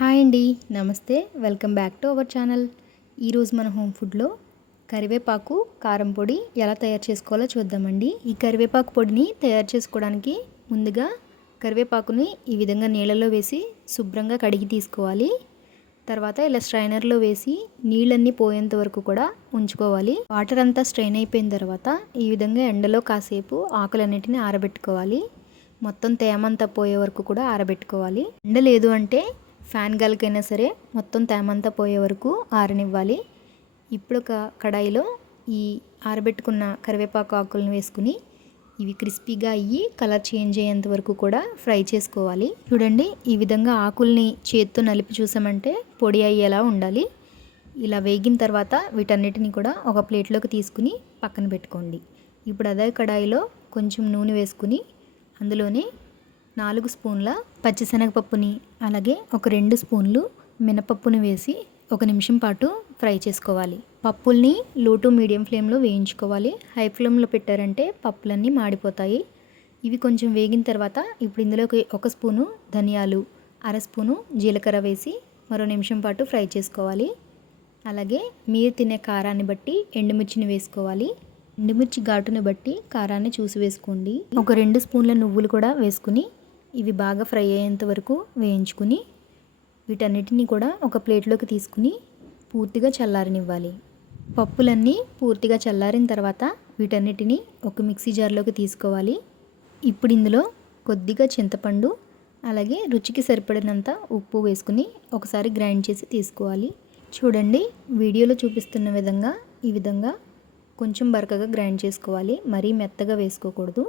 Hi అండి నమస్తే. Welcome back to our channel. ఈరోజు మన హోమ్ ఫుడ్లో కరివేపాకు కారం పొడి ఎలా తయారు చేసుకోవాలో చూద్దామండి. ఈ కరివేపాకు పొడిని తయారు చేసుకోవడానికి ముందుగా కరివేపాకుని ఈ విధంగా నీళ్ళలో వేసి శుభ్రంగా కడిగి తీసుకోవాలి. తర్వాత ఇలా స్ట్రైనర్లో వేసి నీళ్ళన్నీ పోయేంత వరకు కూడా ఉంచుకోవాలి. వాటర్ అంతా స్ట్రెయిన్ అయిపోయిన తర్వాత ఈ విధంగా ఎండలో కాసేపు ఆకులన్నిటిని ఆరబెట్టుకోవాలి. మొత్తం తేమంతా పోయే వరకు కూడా ఆరబెట్టుకోవాలి. ఎండ లేదు అంటే ఫ్యాన్ గాలికైనా సరే మొత్తం తేమంతా పోయే వరకు ఆరనివ్వాలి. ఇప్పుడు ఒక కడాయిలో ఈ ఆరబెట్టుకున్న కరివేపాకు ఆకులను వేసుకుని ఇవి క్రిస్పీగా అయ్యి కలర్ చేంజ్ అయ్యేంత వరకు కూడా ఫ్రై చేసుకోవాలి. చూడండి ఈ విధంగా ఆకుల్ని చేత్తో నలిపి చూసామంటే పొడి అయ్యేలా ఉండాలి. ఇలా వేగిన తర్వాత వీటన్నిటిని కూడా ఒక ప్లేట్లోకి తీసుకుని పక్కన పెట్టుకోండి. ఇప్పుడు అదే కడాయిలో కొంచెం నూనె వేసుకుని అందులోనే నాలుగు స్పూన్ల పచ్చిశనగపప్పుని అలాగే ఒక రెండు స్పూన్లు మినపప్పుని వేసి ఒక నిమిషం పాటు ఫ్రై చేసుకోవాలి. పప్పుల్ని లో టు మీడియం ఫ్లేమ్లో వేయించుకోవాలి. హై ఫ్లేమ్లో పెట్టారంటే పప్పులన్నీ మాడిపోతాయి. ఇవి కొంచెం వేగిన తర్వాత ఇప్పుడు ఇందులోకి ఒక స్పూను ధనియాలు అర స్పూను జీలకర్ర వేసి మరో నిమిషం పాటు ఫ్రై చేసుకోవాలి. అలాగే మీరు తినే కారాన్ని బట్టి ఎండుమిర్చిని వేసుకోవాలి. ఎండుమిర్చి ఘాటుని బట్టి కారాన్ని చూసి వేసుకోండి ఒక రెండు స్పూన్ల నువ్వులు కూడా వేసుకుని ఇవి బాగా ఫ్రై అయ్యేంత వరకు వేయించుకుని వీటన్నిటిని కూడా ఒక ప్లేట్లోకి తీసుకుని పూర్తిగా చల్లారనివ్వాలి. పప్పులన్నీ పూర్తిగా చల్లారిన తర్వాత వీటన్నిటిని ఒక మిక్సీ జార్లోకి తీసుకోవాలి. ఇప్పుడు ఇందులో కొద్దిగా చింతపండు అలాగే రుచికి సరిపడినంత ఉప్పు వేసుకుని ఒకసారి గ్రైండ్ చేసి తీసుకోవాలి. చూడండి వీడియోలో చూపిస్తున్న విధంగా ఈ విధంగా కొంచెం బరకగా గ్రైండ్ చేసుకోవాలి. మరీ మెత్తగా వేసుకోకూడదు.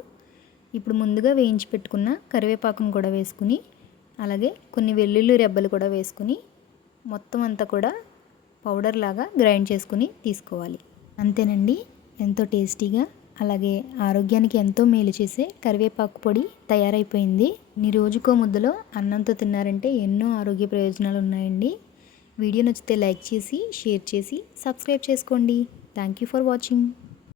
ఇప్పుడు ముందుగా వేయించి పెట్టుకున్న కరివేపాకును కూడా వేసుకుని అలాగే కొన్ని వెల్లుల్లి రెబ్బలు కూడా వేసుకుని మొత్తం అంతా కూడా పౌడర్ లాగా గ్రైండ్ చేసుకుని తీసుకోవాలి. అంతేనండి ఎంతో టేస్టీగా అలాగే ఆరోగ్యానికి ఎంతో మేలు చేసే కరివేపాకు పొడి తయారైపోయింది. నీ రోజుకో ముద్దలో అన్నంతో తిన్నారంటే ఎన్నో ఆరోగ్య ప్రయోజనాలు ఉన్నాయండి. వీడియో నచ్చితే లైక్ చేసి షేర్ చేసి సబ్స్క్రైబ్ చేసుకోండి. Thank you for watching.